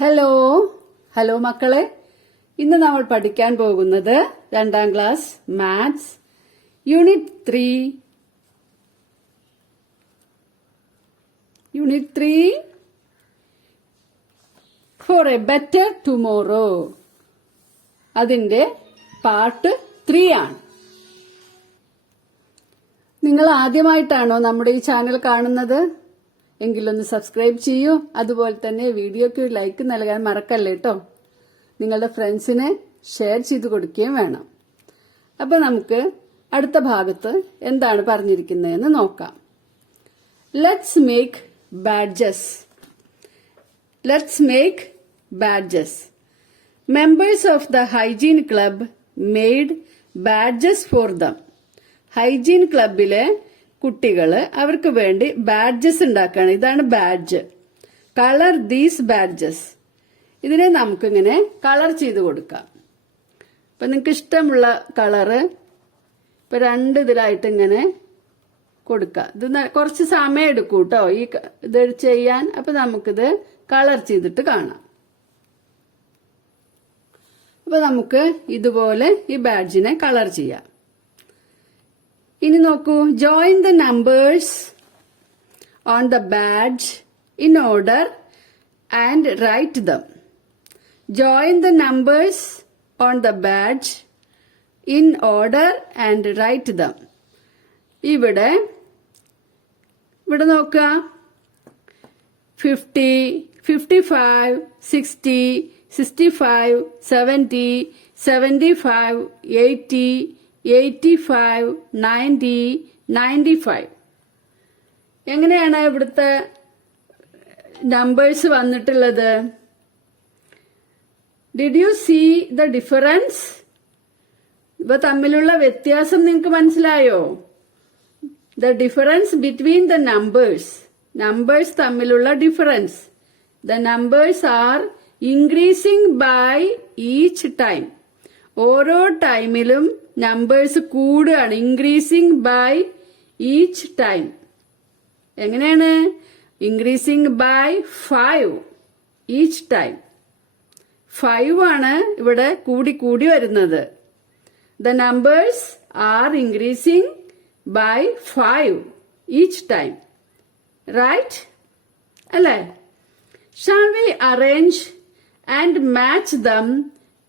Hello മക്കളെ, ഇന്ന് നമ്മൾ പഠിക്കാൻ പോകുന്നത് 2ാം class maths unit 3 for a better tomorrow. അതിന്റെ പാർട്ട് 3 ആണ്. നിങ്ങൾ ആദ്യമായിട്ടാണോ നമ്മുടെ ഈ ചാനൽ കാണുന്നത്? എങ്കിലൊന്ന് സബ്സ്ക്രൈബ് ചെയ്യൂ. അതുപോലെ തന്നെ വീഡിയോക്ക് ലൈക്ക് നൽകാൻ മറക്കല്ലേ കേട്ടോ. നിങ്ങളുടെ ഫ്രണ്ട്സിനെ ഷെയർ ചെയ്ത് കൊടുക്കുകയും വേണം. അപ്പൊ നമുക്ക് അടുത്ത ഭാഗത്ത് എന്താണ് പറഞ്ഞിരിക്കുന്നതെന്ന് നോക്കാം. Let's make badges. Members of the hygiene club made badges for them. Hygiene ക്ലബിലെ കുട്ടികള് അവർക്ക് വേണ്ടി ബാഡ്ജസ് ഉണ്ടാക്കുകയാണ്. ഇതാണ് ബാഡ്ജ്. Colour these badges. ഇതിനെ നമുക്കിങ്ങനെ കളർ ചെയ്ത് കൊടുക്കാം. ഇപ്പൊ നിങ്ങൾക്ക് ഇഷ്ടമുള്ള കളറ് ഇപ്പൊ 2 ഇതിലായിട്ട് ഇങ്ങനെ കൊടുക്കാം. ഇത് കുറച്ച് സമയം എടുക്കും കേട്ടോ ഈ ഇത് ചെയ്യാൻ. അപ്പൊ നമുക്കിത് കളർ ചെയ്തിട്ട് കാണാം. അപ്പൊ നമുക്ക് ഇതുപോലെ ഈ ബാഡ്ജിനെ കളർ ചെയ്യാം. ഇനി നോക്കൂ, join the numbers on the badge in order and write them. Join the numbers on the badge in order and write them. ഇവിടെ നോക്കുക, 50, 55, 60, 65, 70, 75, 80, 85, 90, 95. എങ്ങനെയാണ് ഇവിടുത്തെ നമ്പേഴ്സ് വന്നിട്ടുള്ളത്? Did you see the difference? ഇവ തമ്മിലുള്ള വ്യത്യാസം നിങ്ങൾക്ക് മനസ്സിലായോ? The difference between the numbers തമ്മിലുള്ള difference. The numbers are increasing by each time. ഓരോ ടൈമിലും നമ്പേഴ്സ് കൂടുകയാണ്. Increasing by each time. എങ്ങനെയാണ്? Increasing by 5 each time. 5 ആണ് ഇവിടെ കൂടി വരുന്നത്. The numbers are increasing by 5 each time. Right അല്ലേ? Shall we arrange and match them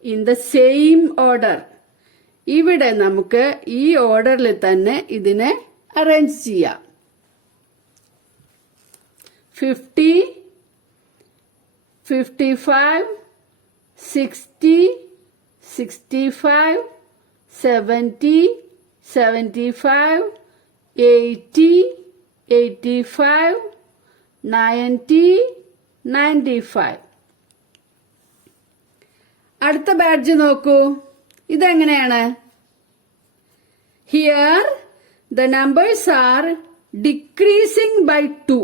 in the same order. ഇവിടെ നമുക്ക് ഈ ഓർഡറിൽ തന്നെ ഇതിനെ അറേഞ്ച് ചെയ്യാം. 50, 55, 60, 65, 70, 75, 80, 85, 90, 95. അടുത്ത ബാഡ്ജ് നോക്കൂ. ഇതെങ്ങനെയാണ്? Here the numbers are decreasing by 2.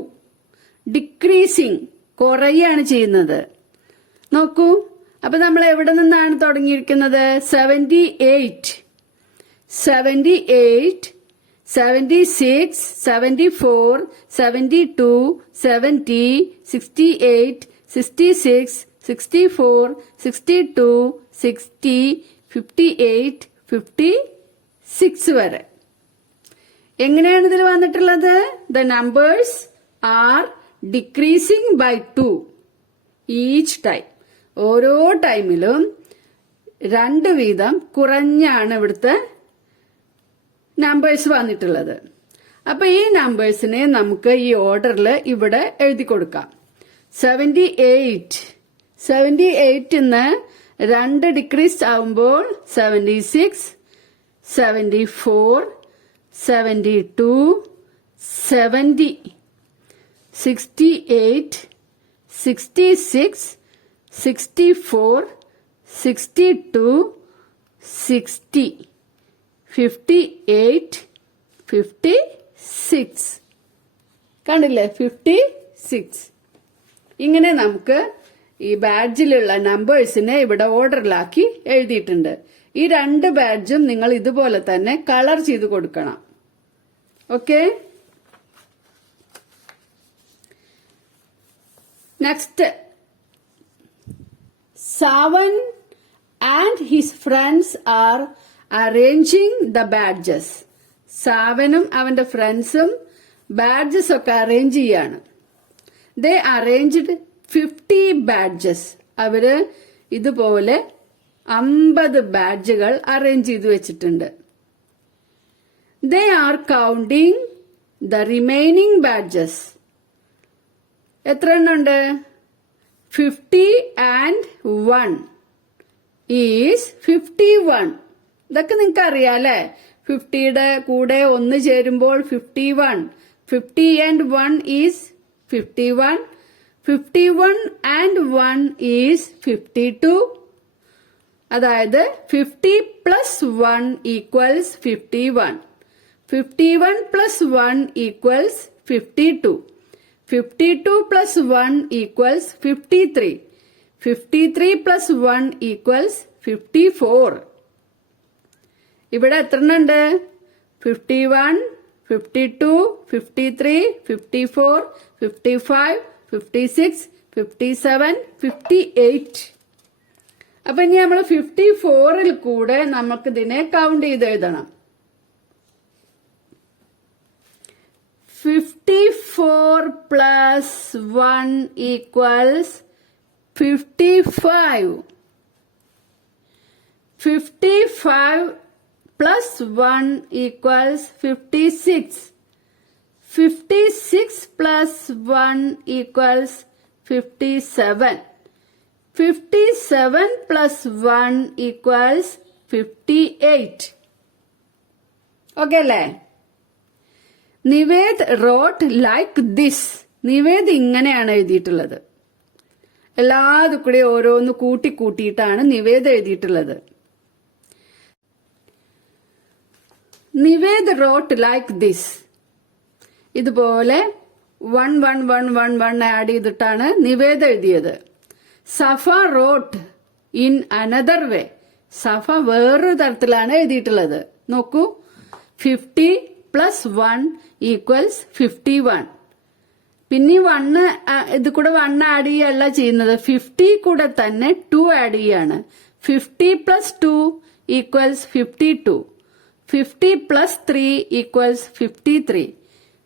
Decreasing കുറയാണ് ചെയ്യുന്നത്. നോക്കൂ, അപ്പൊ നമ്മൾ എവിടെ നിന്നാണ് തുടങ്ങിയിരിക്കുന്നത്? 78, 76, 74, 72, 70, 68, 66, 64, 62, 60, 58, 56 വരെ. എങ്ങനെയാണ് ഇതിൽ വന്നിട്ടുള്ളത്? The numbers are decreasing by 2 each time. ഓരോ ടൈമിലും 2 വീതം കുറഞ്ഞാണ് ഇവിടുത്തെ നമ്പേഴ്സ് വന്നിട്ടുള്ളത്. അപ്പൊ ഈ നമ്പേഴ്സിനെ നമുക്ക് ഈ ഓർഡറിൽ ഇവിടെ എഴുതി കൊടുക്കാം. 78 ന്ന് 2 ഡിക്രീസ് ആവുമ്പോൾ 76, 74, 72, 70, 68, 66, 64, 62, 60, 58, 56. കണ്ടില്ലേ? 56. ഇങ്ങനെ നമുക്ക് ഈ ബാഡ്ജിലുള്ള നമ്പേഴ്സിനെ ഇവിടെ ഓർഡറിലാക്കി എഴുതിയിട്ടുണ്ട്. ഈ 2 ബാഡ്ജും നിങ്ങൾ ഇതുപോലെ തന്നെ കളർ ചെയ്ത് കൊടുക്കണം. Okay? Next, Savan and his friends are arranging the badges. സാവനും അവന്റെ ഫ്രണ്ട്സും ബാഡ്ജസ് ഒക്കെ അറേഞ്ച് ചെയ്യാണ്. They arranged 50 badges. അവര് ഇതുപോലെ 50 ബാഡ്ജുകൾ അറേഞ്ച് ചെയ്തു വെച്ചിട്ടുണ്ട്. They are counting the remaining badges. എത്ര എണ്ണുണ്ട്? 50 and 1 is 51. ഇതൊക്കെ നിങ്ങൾക്ക് അറിയാലേ. 50യുടെ കൂടെ 1 ചേരുമ്പോൾ 51. 50 and 1 is 51. 51 and 1 is 52. അതായത് 50 plus 1 equals 51. 51 plus 1 equals 52. 52 plus 1 equals 53. 53 plus 1 equals 54. ഇവിടെ എത്ര ഉണ്ട്? 51, 52, 53, 54, 55, 56, 57, 58. അപ്പൊ ഇനി നമ്മൾ 54ൽ കൂടെ നമുക്ക് ഇതിനെ കൗണ്ട് ചെയ്ത് എഴുതണം. 54 plus 1 equals 55. 55 plus 1 equals 56. 56 plus 1 equals 57. 57 plus 1 equals 58. Okay അല്ലേ? Nived wrote like this. Nived ഇങ്ങനെയാണ് എഴുതിയിട്ടുള്ളത്. എല്ലാതും കൂടി ഓരോന്ന് കൂട്ടിയിട്ടാണ് നിവേദ് എഴുതിയിട്ടുള്ളത്. Nived wrote like this. ഇതുപോലെ 1 1 1 1 1 ആഡ് ചെയ്തിട്ടാണ് നിവേദ് എഴുതിയത്. സഫ wrote in another way. സഫ വേറൊരു തരത്തിലാണ് എഴുതിയിട്ടുള്ളത്. നോക്കൂ, 50 plus 1 equals 51. പിന്നെ 1 ഇത് കൂടെ 1 ആഡ് ചെയ്യല്ല ചെയ്യുന്നത്, 50 കൂടെ തന്നെ 2 ആഡ് ചെയ്യാണ്. 50 plus 2 equals 52. 50 plus 3 equals 53.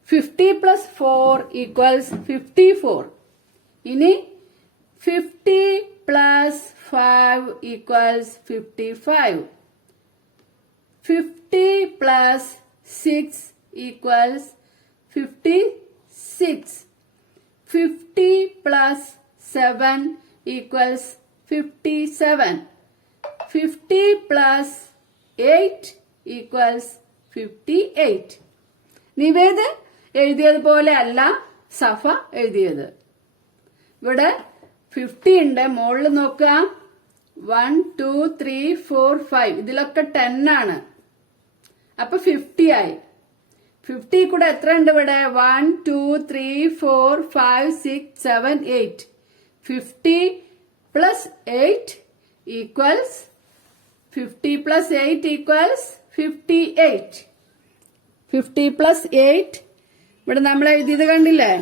50 plus 4 equals 54. ഇനി 50 plus 5 equals 55. 50 plus 6 equals 56. 50 plus 7 equals 57. 50 plus 8 equals 58. Nived എഴുതിയതുപോലെ അല്ല സഫ എഴുതിയത്. ഇവിടെ 50 ഉണ്ട്. മുകളിൽ നോക്കുക, 1 2 3 4 5 ഇതിലൊക്കെ 10 ആണ്. അപ്പൊ 50 ആയി. 50 കൂടെ എത്ര ഉണ്ട് ഇവിടെ? 1 2 3 4 5 6 7 8. 50 plus 8 equals 50 plus 8 equals 58. 50 plus 8 ഇവിടെ നമ്മൾ എഴുതിയത് കണ്ടില്ലേ?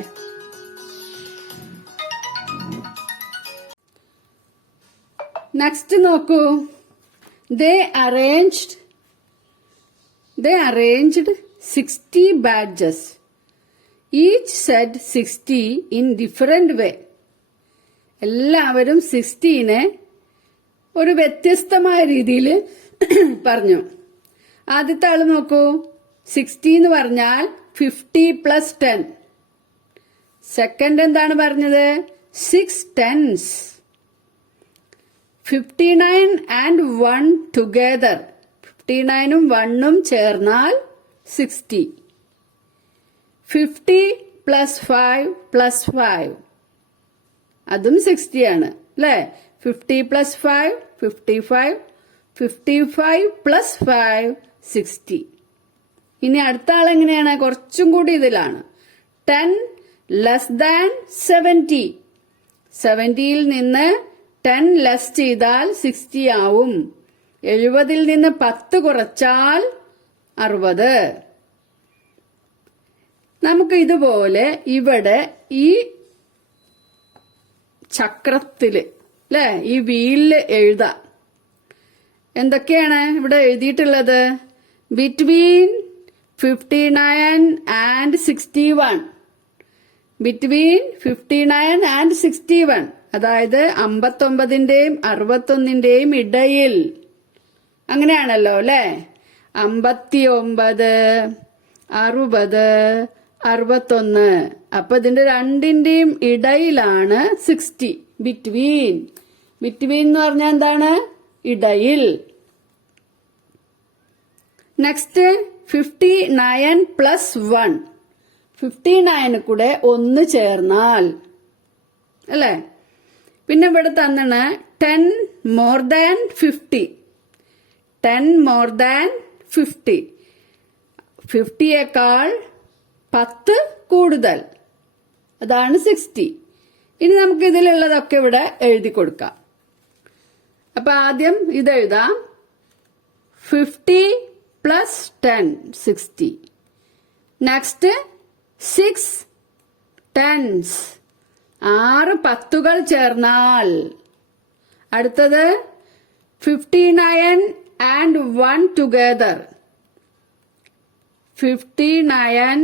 നെക്സ്റ്റ് നോക്കൂ, they arranged 60 badges. Each said 60 in different way. എല്ലാവരും 60നെ ഒരു വ്യത്യസ്തമായ രീതിയിൽ പറഞ്ഞു. ആദ്യത്തെ ആള് നോക്കൂ, 60 എന്ന് പറഞ്ഞാൽ 50 plus 10. സെക്കൻഡ് എന്താണ് പറഞ്ഞത്? 6 tens. 59 and 1 together. 59ഉം 1ഉം ചേർന്നാൽ 60. 50 plus 5 plus 5 അതും 60 ആണ് അല്ലേ? 50 plus 5 55. 55 plus 5 60. ഇനി അടുത്ത ആളെങ്ങനെയാണ്? കുറച്ചും കൂടി ഇതിലാണ്. 10 less than 70. 70ൽ നിന്ന് 10 ലെസ് ചെയ്താൽ 60 ആവും. 70ൽ നിന്ന് 10 കുറച്ചാൽ 60. നമുക്ക് ഇതുപോലെ ഇവിടെ ഈ ചക്രത്തില് അല്ലെ? ഈ വീലില് എഴുതാം. എന്തൊക്കെയാണ് ഇവിടെ എഴുതിയിട്ടുള്ളത്? Between 59 and 61. ബിറ്റ്വീൻ 59 and 61, അതായത് 59ന്റെയും 61ന്റെയും ഇടയിൽ. അങ്ങനെയാണല്ലോ അല്ലെ? 59, 60, 61. അപ്പൊ ഇതിന്റെ രണ്ടിന്റെയും ഇടയിലാണ് 60. ബിറ്റ്വീൻ എന്ന് പറഞ്ഞാൽ എന്താണ്? ഇടയിൽ. Next 59 plus 1. 59 കൂടെ 1 ചേർന്നാൽ അല്ലേ? പിന്നെ ഇവിടെ തന്നാണ് 10 more than 50. 10 more than 50. 50യേക്കാൾ 10 കൂടുതൽ, അതാണ് 60. ഇനി നമുക്ക് ഇതിലുള്ളതൊക്കെ ഇവിടെ എഴുതി കൊടുക്കാം. അപ്പൊ ആദ്യം ഇത് എഴുതാം. 50 plus 10, 60. നെക്സ്റ്റ് 6 tens, 6 പത്തുകൾ ചേർന്നാൽ. അടുത്തത് 59 and 1 together. 59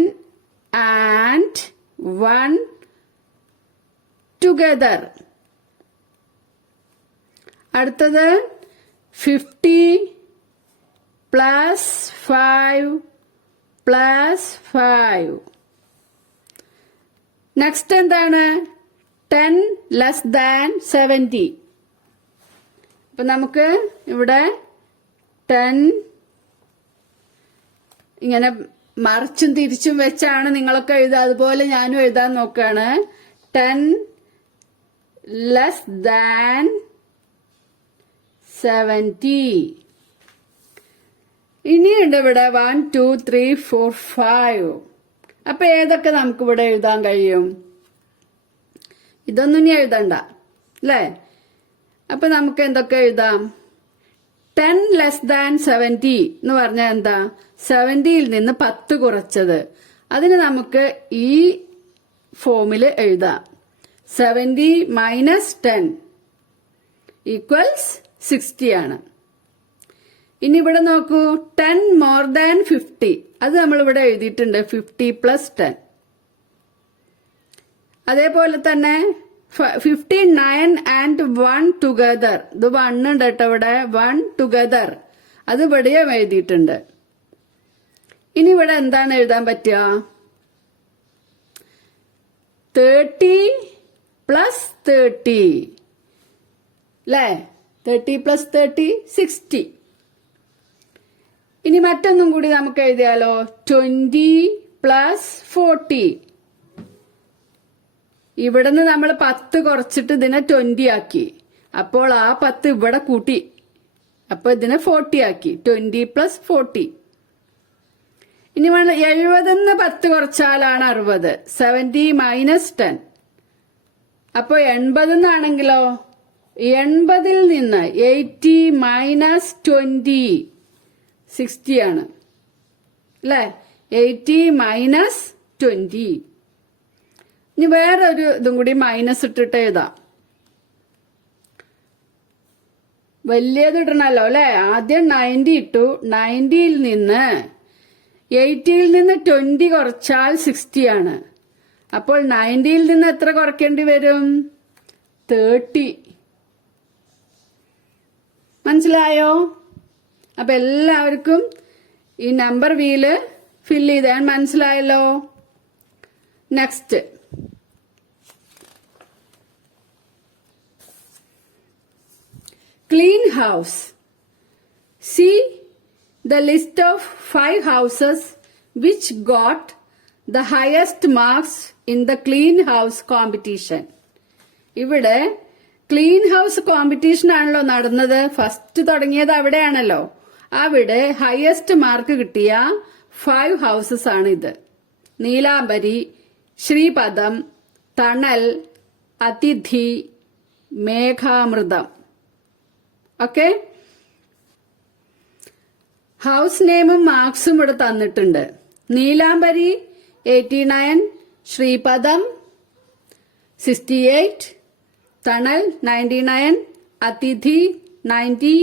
and 1 together. അടുത്തത് 50 plus 5 plus 5. നെക്സ്റ്റ് എന്താണ്? 10 less than 70. അപ്പൊ നമുക്ക് ഇവിടെ 10 ഇങ്ങനെ മറിച്ചും തിരിച്ചും വെച്ചാണ് നിങ്ങളൊക്കെ എഴുതുക. അതുപോലെ ഞാനും എഴുതാൻ നോക്കുകയാണ്. 10 less than 70. ഇനിയുണ്ട് ഇവിടെ 1, 2, 3, 4, 5. അപ്പൊ ഏതൊക്കെ നമുക്ക് ഇവിടെ എഴുതാൻ കഴിയും? ഇതൊന്നും ഇനി എഴുതണ്ട അല്ലേ? അപ്പൊ നമുക്ക് എന്തൊക്കെ എഴുതാം? 10 less than 70 എന്ന് പറഞ്ഞാൽ എന്താ? 70യിൽ നിന്ന് 10 കുറച്ചത്. അതിന് നമുക്ക് ഈ ഫോമില് എഴുതാം. 70 minus 10 equals 60 ആണ്. ഇനി ഇവിടെ നോക്കൂ, 10 more than 50. അത് നമ്മൾ ഇവിടെ എഴുതിയിട്ടുണ്ട്. 50 plus 10. അതേപോലെ തന്നെ 59 and 1 together. ഇത് 1 ഉണ്ട് കേട്ടോ ഇവിടെ. 1 together. അത് ഇവിടെയും എഴുതിയിട്ടുണ്ട്. ഇനി ഇവിടെ എന്താണ് എഴുതാൻ പറ്റുക? 30 plus 30. അല്ലേ? 30 plus 30, 60. ഇനി മറ്റൊന്നും കൂടി നമുക്ക് എഴുതിയാലോ? 20 plus 40. ഇവിടുന്ന് നമ്മൾ 10 കുറച്ചിട്ട് ഇതിനെ 20 ആക്കി. അപ്പോൾ ആ 10 ഇവിടെ കൂട്ടി. അപ്പൊ ഇതിനെ 40 ആക്കി. 20 plus 40. ഇനി 70ന്ന് 10 കുറച്ചാലാണ് 60. 70 minus 10. അപ്പൊ 80 80ൽ നിന്ന് 80 minus 20, 60 ആണ് അല്ലേ? 80 minus 20. ഇനി വേറൊരു ഇതും കൂടി മൈനസ് ഇട്ടിട്ട് എഴുതാം. വലിയത് ഇടണല്ലോ അല്ലെ? ആദ്യം 90 ഇട്ടു. 90യിൽ നിന്ന് 80യിൽ നിന്ന് 20 കുറച്ചാൽ 60 ആണ്. അപ്പോൾ 90യിൽ നിന്ന് എത്ര കുറയ്ക്കേണ്ടി വരും? 30. മനസ്സിലായോ? അപ്പൊ എല്ലാവർക്കും ഈ നമ്പർ വീല് ഫില്ല് ചെയ്താൽ മനസ്സിലായല്ലോ. Next clean house. See the list of 5 houses which got the highest marks in the clean house competition. ഇവിടെ ക്ലീൻ ഹൗസ് കോമ്പറ്റീഷൻ ആണല്ലോ നടന്നത്. ഫസ്റ്റ് തുടങ്ങിയത് അവിടെയാണല്ലോ. അവിടെ ഹയസ്റ്റ് മാർക്ക് കിട്ടിയ 5 ഹൗസസ് ആണ് ഇത്. നീലാംബരി, ശ്രീപദം, തണൽ, അതിഥി, മേഘാമൃതം. ഓക്കെ, ഹൗസ് നെയിമും മാർക്സും ഇവിടെ തന്നിട്ടുണ്ട്. നീലാംബരി 89, ശ്രീപദം 68, തണൽ 99, അതിഥി 90,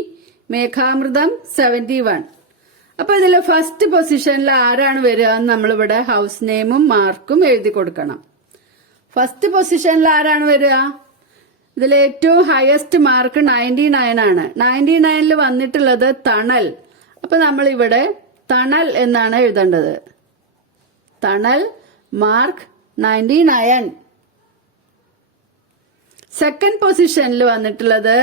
മേഘാമൃതം 71. അപ്പൊ ഇതില് ഫസ്റ്റ് പൊസിഷനിൽ ആരാണ് വരിക എന്ന് നമ്മളിവിടെ ഹൗസ് നെയിമും മാർക്കും എഴുതി കൊടുക്കണം. ഫസ്റ്റ് പൊസിഷനിൽ ആരാണ് വരിക? ഇതിൽ ഏറ്റവും ഹയസ്റ്റ് മാർക്ക് 99 ആണ്. 99 വന്നിട്ടുള്ളത് തണൽ. അപ്പൊ നമ്മൾ ഇവിടെ തണൽ എന്നാണ് എഴുതേണ്ടത്. തണൽ മാർക്ക് 99. സെക്കൻഡ് പൊസിഷനിൽ വന്നിട്ടുള്ളത്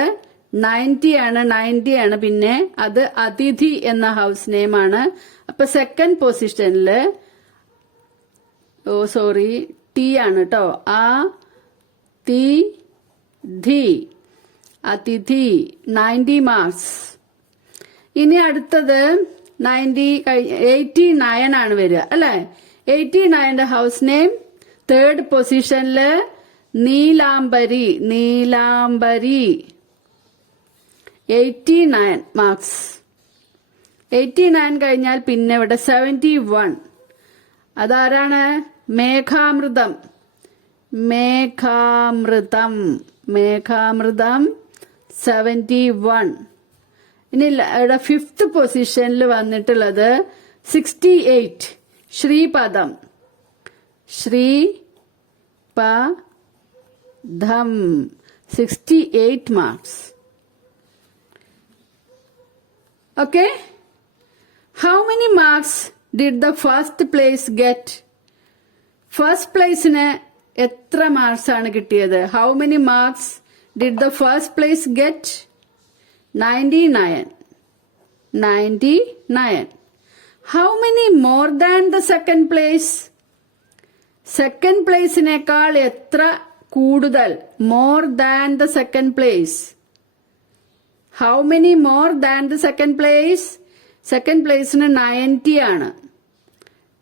90 ആണ്. പിന്നെ അത് അതിഥി എന്ന ഹൗസ് നെയിം ആണ്. അപ്പൊ സെക്കൻഡ് പൊസിഷനില് ടി ആണ് കേട്ടോ. അതിഥി 90 മാർക്സ്. ഇനി അടുത്തത് 89 ആണ് വരിക അല്ലെ. 89 ഹൗസ് നെയിം തേർഡ് പൊസിഷനില് നീലാംബരി 89 മാർക്സ്. 89 കഴിഞ്ഞാൽ പിന്നെ ഇവിടെ 71. അതാരാണ്? മേഘാമൃതം 71. ഇനി ഇവിടെ ഫിഫ്ത് പൊസിഷനിൽ വന്നിട്ടുള്ളത് 68 Sreepadam 68 marks. Okay, how many marks did the first place get? First place ന് എത്ര മാർക്സ് ആണ് കിട്ടിയത്? How many marks did the first place get? 99. How many more than the second place? Second പ്ലേസിനേക്കാൾ എത്ര കൂടുതൽ? More than the second place. How many more than the second place? Second പ്ലേസിന് 90 ആണ്.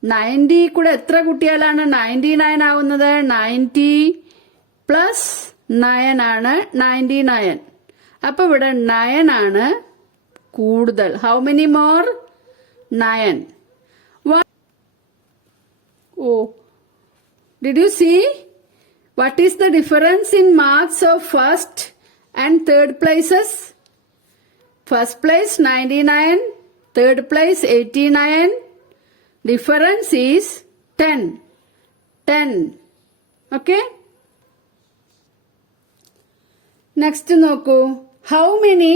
90 കൂടെ എത്ര കൂട്ടിയാലാണ് 99 ആവുന്നത്? 90 പ്ലസ് 9 ആണ് 99. അപ്പൊ ഇവിടെ 9 ആണ് കൂടുതൽ. How many more? 9. Did you see what is the difference in marks of first and third places? First place 99, third place 89. Difference is 10. Okay? Next നോക്കൂ. How many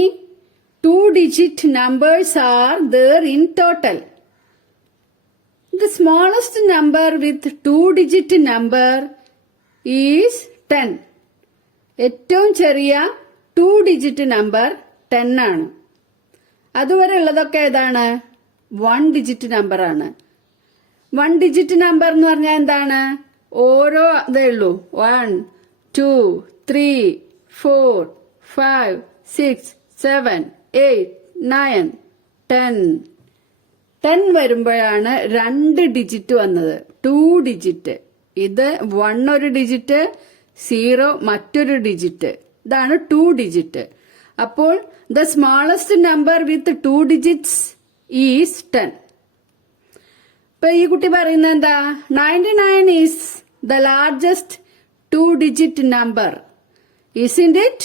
2-digit numbers are there in total? The smallest number with 2-digit number is 10. ഏറ്റവും ചെറിയ 2-digit number 10 ആണ്. അതുവരെ ഉള്ളതൊക്കെ ഏതാണ്? 1-digit number ആണ്. 1-digit number എന്ന് പറഞ്ഞാൽ എന്താണ്? ഓരോ ഇതേ ഉള്ളൂ. 1, 2, 3, 4, 5, 6, 7, 8, 9, 10. 10 വരുമ്പോഴാണ് 2 ഡിജിറ്റ് വന്നത്. 2 ഡിജിറ്റ്. ഇത് 1 ഒരു ഡിജിറ്റ്, 0 മറ്റൊരു ഡിജിറ്റ്. ഇതാണ് 2 ഡിജിറ്റ്. അപ്പോൾ the smallest number with 2 digits is 10. ഇപ്പൊ ഈ കുട്ടി പറയുന്നത് എന്താ? 99 is the largest 2 digit number. Isn't it?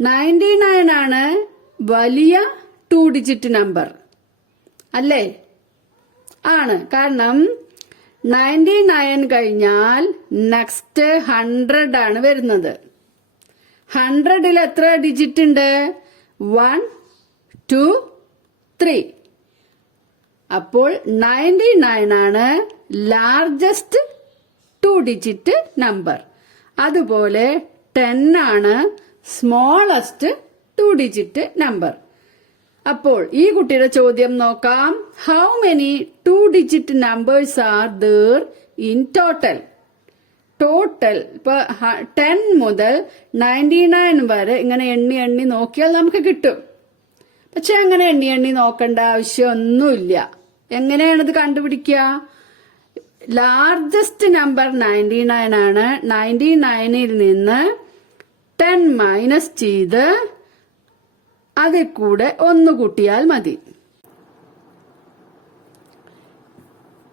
99 ആണ് വലിയ 2 ഡിജിറ്റ് നമ്പർ അല്ലേ? ആണ്. കാരണം 99 കഴിഞ്ഞാൽ നെക്സ്റ്റ് 100 ആണ് വരുന്നത്. 100ൽ എത്ര ഡിജിറ്റ് ഉണ്ട്? 1, 2, 3. അപ്പോൾ 99 ആണ് ലാർജസ്റ്റ് 2 ഡിജിറ്റ് നമ്പർ. അതുപോലെ 10 ആണ് സ്മോളസ്റ്റ് 2 ഡിജിറ്റ് നമ്പർ. അപ്പോൾ ഈ കുട്ടിയുടെ ചോദ്യം നോക്കാം. How many 2-digit numbers are there in total? Total ഇപ്പൊ 10 മുതൽ 99 വരെ ഇങ്ങനെ എണ്ണി നോക്കിയാൽ നമുക്ക് കിട്ടും. പക്ഷെ അങ്ങനെ എണ്ണി നോക്കേണ്ട ആവശ്യമൊന്നുമില്ല. എങ്ങനെയാണിത് കണ്ടുപിടിക്കുക? ലാർജസ്റ്റ് നമ്പർ 99 ആണ്. 99ൽ നിന്ന് 10 മൈനസ് ചെയ്ത് അതിൽ കൂടെ 1 കൂട്ടിയാൽ മതി.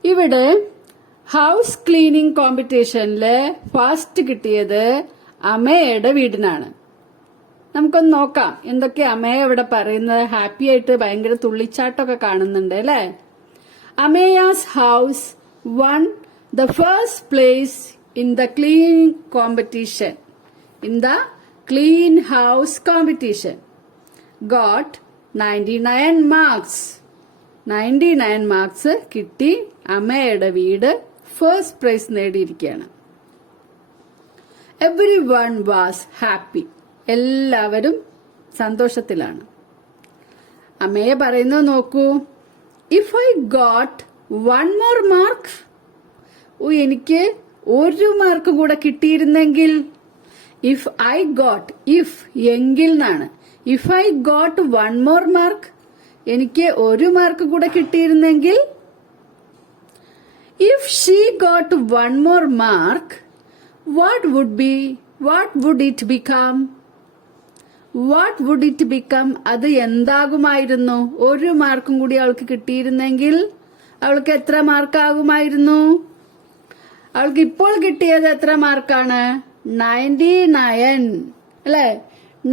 ഇവിടെ ഹൗസ് ക്ലീനിങ് കോമ്പറ്റീഷനില് ഫസ്റ്റ് കിട്ടിയത് അമേയുടെ വീടിനാണ്. നമുക്കൊന്ന് നോക്കാം എന്തൊക്കെ അമേയ ഇവിടെ പറയുന്നത്. ഹാപ്പി ആയിട്ട് ഭയങ്കര തുള്ളിച്ചാട്ടമൊക്കെ കാണുന്നുണ്ട് അല്ലെ. Ameya's house won the first place in the clean competition. In the clean house competition. Got 99 marks. 99 marks കിട്ടി. അമേയുടെ വീട് ഫസ്റ്റ് പ്രൈസ് നേടിയിരിക്കുകയാണ്. Everyone was happy. എല്ലാവരും സന്തോഷത്തിലാണ്. അമേയ പറയുന്നത് നോക്കൂ. If I got 1 more mark, എനിക്ക് 1 മാർക്ക് കൂടെ കിട്ടിയിരുന്നെങ്കിൽ. ഇഫ് ഐ ഗോട്ട്, ഇഫ് എങ്കിൽ എന്നാണ്. If I got 1 more mark, എനിക്ക് 1 മാർക്ക് കൂടെ കിട്ടിയിരുന്നെങ്കിൽ. If she got 1 more mark, what would it become? What would it become? അത് എന്താകുമായിരുന്നു? 1 മാർക്കും കൂടി അവൾക്ക് കിട്ടിയിരുന്നെങ്കിൽ അവൾക്ക് എത്ര മാർക്കാകുമായിരുന്നു? അവൾക്ക് ഇപ്പോൾ കിട്ടിയത് എത്ര മാർക്കാണ്? 99 അല്ലെ.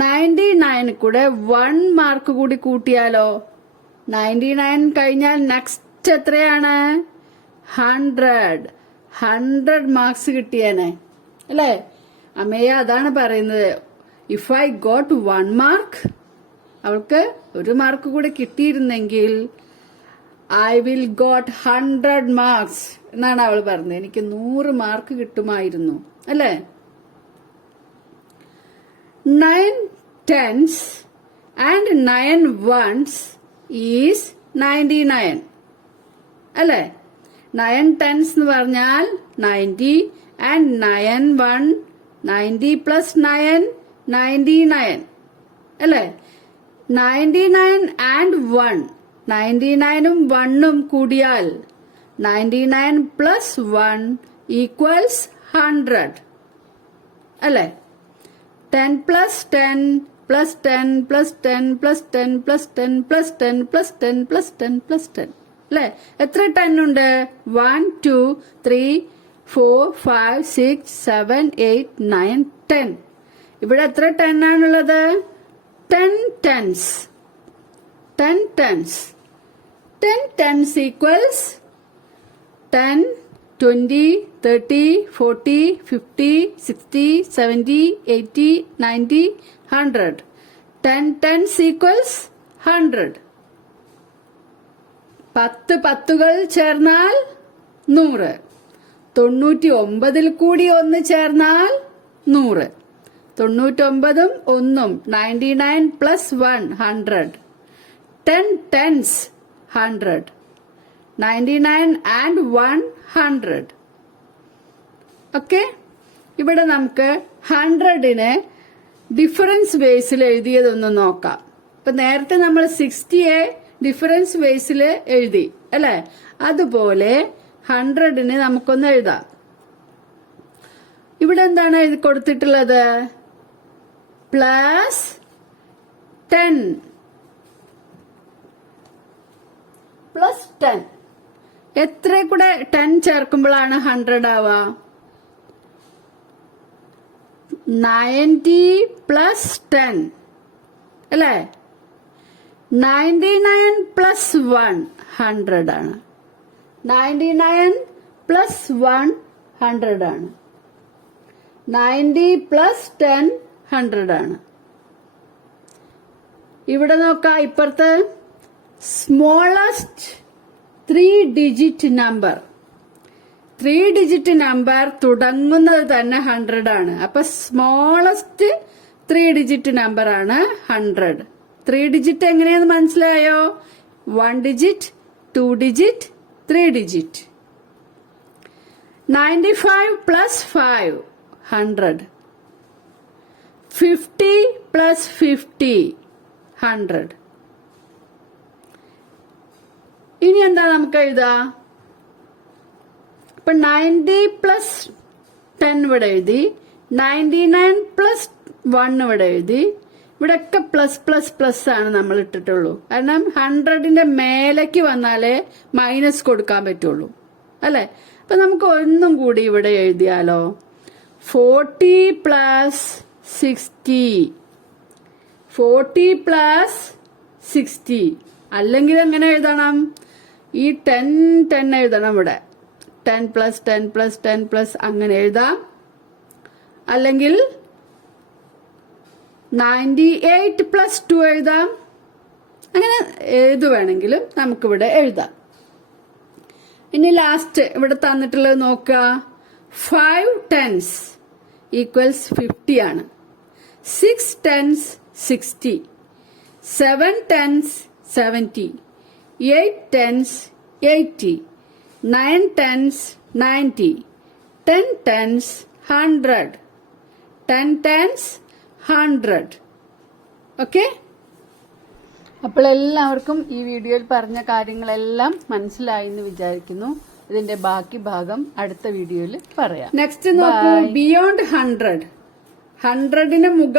99 കൂടെ 1 മാർക്ക് കൂടി കൂട്ടിയാലോ 99 കഴിഞ്ഞാൽ നെക്സ്റ്റ് എത്രയാണ്? 100 മാർക്സ് കിട്ടിയേനെ അല്ലെ. അമേയ അതാണ് പറയുന്നത്. ഇഫ് ഐ ഗോട്ട് 1 മാർക്ക്, അവൾക്ക് 1 മാർക്ക് കൂടെ കിട്ടിയിരുന്നെങ്കിൽ ഐ വിൽ ഗോട്ട് 100 മാർക്സ് എന്നാണ് അവൾ പറഞ്ഞത്. എനിക്ക് 100 മാർക്ക് കിട്ടുമായിരുന്നു അല്ലെ. 9 10s and 9 1s is 99 അല്ലെ. 9 10s എന്ന് പറഞ്ഞാൽ 90 and 9 1 90 plus 9 99 അല്ലെ. 99 and 1, 99ഉം 1ഉം കൂടിയാൽ 99 plus 1 equals 100 അല്ലെ. 10 plus 10 plus 10 plus 10 plus 10 plus 10 plus 10 plus 10 plus 10 plus 10 അല്ലെ. എത്ര 10 ഉണ്ട്? 1 2 3 4 5 6 7 8 9 10. ഇവിടെ എത്ര 10 ആണുള്ളത്? 10 10s. 10 10s. 10 10s equals 10 20 30 40 50 60 70 80 90 100. 10 10s equals 100. 10 പത്തുകൾ ചേർന്നാൽ 100. 99ൽ കൂടി 1 ചേർന്നാൽ 100. 99ഉം 1ഉം 99 plus 1 100. 10 10s 100. 99 and 1 100. ഓക്കെ. ഇവിടെ നമുക്ക് 100നെ ഡിഫറൻസ് ബേസിൽ എഴുതിയതൊന്ന് നോക്കാം. ഇപ്പൊ നേരത്തെ നമ്മൾ 60യെ ഡിഫറൻസ് ബേസിൽ എഴുതി അല്ലെ. അതുപോലെ 100നെ നമുക്കൊന്ന് എഴുതാം. ഇവിടെ എന്താണ് എഴുതി കൊടുത്തിട്ടുള്ളത്? Plus 10 plus 10. എത്ര കൂടെ 10 ചേർക്കുമ്പോഴാണ് 100 ആവുക? 90 പ്ലസ് 10 അല്ലേ. 99 പ്ലസ് 1 100 ആണ്. 99 പ്ലസ് 1 100 ആണ്. 90 പ്ലസ് 10 100 ആണ്. ഇവിടെ നോക്കാം ഇപ്പുറത്ത് smallest 3 digit number. 3 digit number തുടങ്ങുന്നത് തന്നെ 100 ആണ്. അപ്പൊ സ്മോളസ്റ്റ് 3 ഡിജിറ്റ് നമ്പർ ആണ് 100. 3 ഡിജിറ്റ് എങ്ങനെയാന്ന് മനസ്സിലായോ? 1 digit, 2 digit, 3 digit. 95 plus 5 100. 50 plus 50 100. ഇനി എന്താ നമുക്ക് എഴുതാ? ഇപ്പൊ 90 പ്ലസ് 10 ഇവിടെ എഴുതി, 99 പ്ലസ് 1 ഇവിടെ എഴുതി. ഇവിടെ ഒക്കെ പ്ലസ് പ്ലസ് പ്ലസ് ആണ് നമ്മൾ ഇട്ടിട്ടുള്ളൂ. കാരണം 100ന്റെ മേലേക്ക് വന്നാലേ മൈനസ് കൊടുക്കാൻ പറ്റുള്ളൂ അല്ലെ. അപ്പൊ നമുക്ക് ഒന്നും കൂടി ഇവിടെ എഴുതിയാലോ? 40 പ്ലസ് 60. 40 പ്ലസ് 60. അല്ലെങ്കിൽ എങ്ങനെ എഴുതണം? ഈ 10 എഴുതണം ഇവിടെ. 10 പ്ലസ് 10 പ്ലസ് 10 പ്ലസ് അങ്ങനെ എഴുതാം. അല്ലെങ്കിൽ 98 പ്ലസ് 2 എഴുതാം. അങ്ങനെ ഏത് വേണമെങ്കിലും നമുക്കിവിടെ എഴുതാം. ഇനി ലാസ്റ്റ് ഇവിടെ തന്നിട്ടുള്ളത് നോക്കുക. 5 tens ഈക്വൽസ് 50 ആണ്. 6 tens 60. 7 tens 70. 8 tens 80. 9 tens 90. 10 tens 100. 10 tens 100. Okay? അപ്പോൾ എല്ലാവർക്കും ഈ വീഡിയോയിൽ പറഞ്ഞ കാര്യങ്ങളെല്ലാം മനസ്സിലായി എന്ന് വിചാരിക്കുന്നു. ഇതിന്റെ ബാക്കി ഭാഗം അടുത്ത വീഡിയോയിൽ പറയാം. നെക്സ്റ്റ് നോക്കൂ. ബിയോണ്ട് 100. 100ന് മുകളിൽ